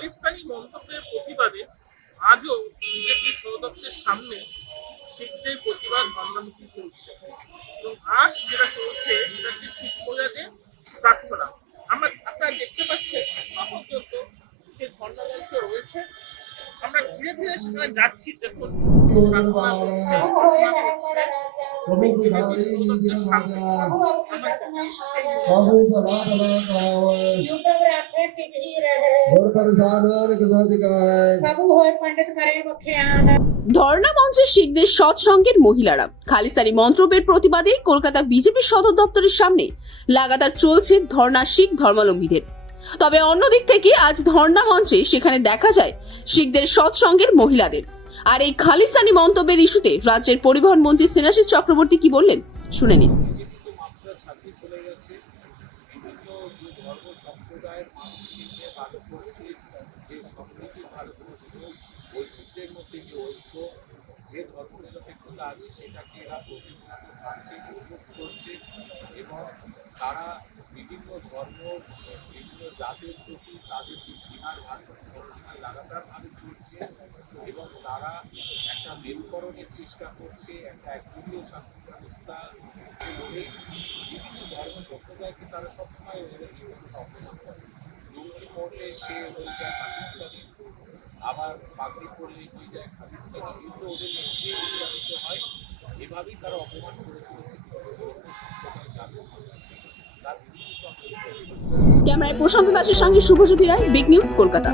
খালিস্তানি মন্তব্যের প্রতিবাদে আজও বিজেপি সদপ্তরের সামনে শিখদের প্রতিবাদ মিছিল চলছে। এবং আজ যেটা চলছে, সেটা হচ্ছে শিখ মহিলাদের প্রার্থনা। আমরা আপনারা দেখতে পাচ্ছেন পর্যন্ত যে ধর্ণা রয়েছে, আমরা ধীরে ধীরে সেখানে যাচ্ছি, দেখুন। প্রার্থনা করছে, ঘোষণা করছে সামনে। ਪਰੇਸ਼ਾਨ ধর্ণা মঞ্চে শিখদের সৎসঙ্গের মহিলারা। খালিস্তানি মন্তব্যের প্রতিবাদে কলকাতা বিজেপির সদর দপ্তরের সামনে লাগাতার চলছে ধর্ণা শিখ ধর্মালম্বীদের তবে অন্যদিক থেকে আজ ধর্ণা মঞ্চে সেখানে দেখা যায় শিখদের সৎসঙ্গের মহিলাদের। আর এই খালিস্তানি মন্তব্যের ইস্যুতে রাজ্যের পরিবহন মন্ত্রী সেনাশিস চক্রবর্তী কি বললেন? শুনে নিন। বিভিন্ন যে ধর্ম সম্প্রদায়ের মানুষকে নিয়ে ভারতবর্ষের যে সমৃদ্ধি ভারতবর্ষ বৈচিত্র্যের মধ্যে যে ঐক্য, যে ধর্মনিরপেক্ষতা আছে সেটাকে এরা প্রতিনিয়ত ভাবছে প্রপোজ করছে এবং তারা বিভিন্ন ধর্ম, বিভিন্ন জাতের প্রতি তাদের যে ঘৃণার ভাষণ সবসময় লাগাতারভাবে চলছে এবং তারা একটা মেরুকরণের চেষ্টা করছে, একটা একদলীয় শাসন ব্যবস্থা হচ্ছে বিভিন্ন ধর্ম সম্প্রদায়কে তারা সবসময় এভাবে অপমান করে লুঙ্গি পড়লে সে হয়ে যায় পাকিস্তানি? আবার পাগড়ি পড়লেই হয়ে যায় খালিস্তানি? ওদের উচ্চারিত হয়। এভাবেই তারা অপমান করে চলেছে। ক্যামেরায় প্রশান্ত দাসের সঙ্গে শুভজ্যোতি রায়, বিগ নিউজ, কলকাতা।